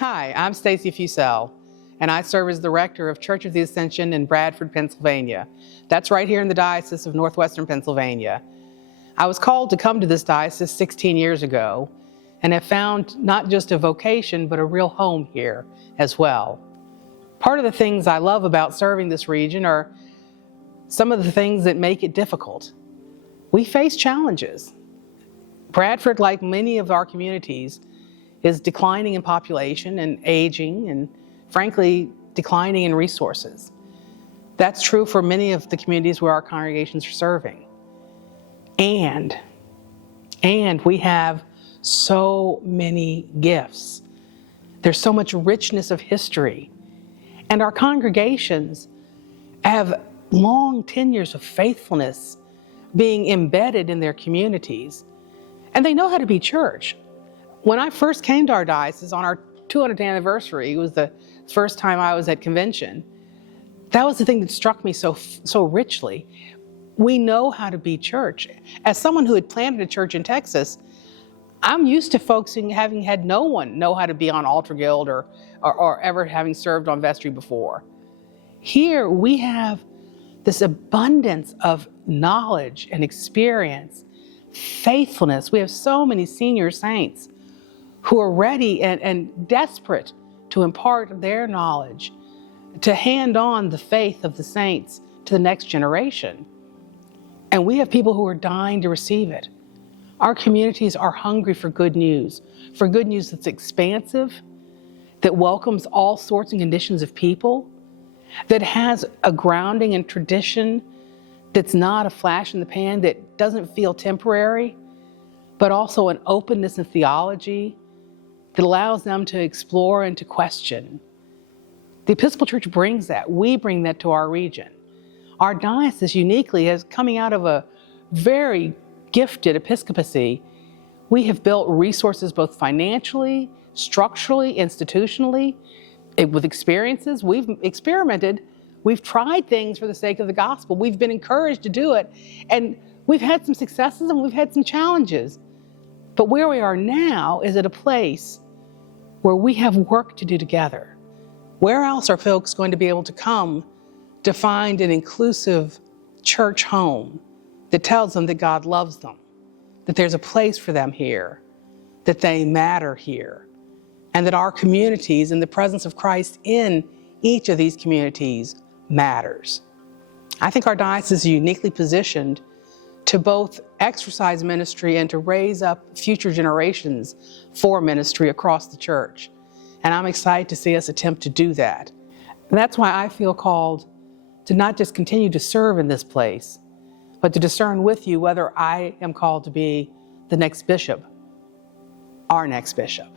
Hi, I'm Stacey Fussel, and I serve as the rector of Church of the Ascension in Bradford, Pennsylvania. That's right here in the Diocese of Northwestern Pennsylvania. I was called to come to this diocese 16 years ago and have found not just a vocation, but a real home here as well. Part of the things I love about serving this region are some of the things that make it difficult. We face challenges. Bradford, like many of our communities, is declining in population and aging and, frankly, declining in resources. That's true for many of the communities where our congregations are serving. And we have so many gifts. There's so much richness of history. And our congregations have long tenures of faithfulness being embedded in their communities. And they know how to be church. When I first came to our diocese on our 200th anniversary, it was the first time I was at convention, that was the thing that struck me so richly. We know how to be church. As someone who had planted a church in Texas, I'm used to folks having had no one know how to be on altar guild or ever having served on vestry before. Here we have this abundance of knowledge and experience, faithfulness. We have so many senior saints who are ready and desperate to impart their knowledge, to hand on the faith of the saints to the next generation. And we have people who are dying to receive it. Our communities are hungry for good news that's expansive, that welcomes all sorts and conditions of people, that has a grounding in tradition that's not a flash in the pan, that doesn't feel temporary, but also an openness in theology that allows them to explore and to question. The Episcopal Church brings that. We bring that to our region. Our diocese uniquely is coming out of a very gifted episcopacy. We have built resources both financially, structurally, institutionally, with experiences. We've experimented. We've tried things for the sake of the gospel. We've been encouraged to do it. And we've had some successes and we've had some challenges. But where we are now is at a place where we have work to do together. Where else are folks going to be able to come to find an inclusive church home that tells them that God loves them, that there's a place for them here, that they matter here, and that our communities and the presence of Christ in each of these communities matters. I think our diocese is uniquely positioned to both exercise ministry and to raise up future generations for ministry across the church. And I'm excited to see us attempt to do that. And that's why I feel called to not just continue to serve in this place, but to discern with you whether I am called to be the next bishop, our next bishop.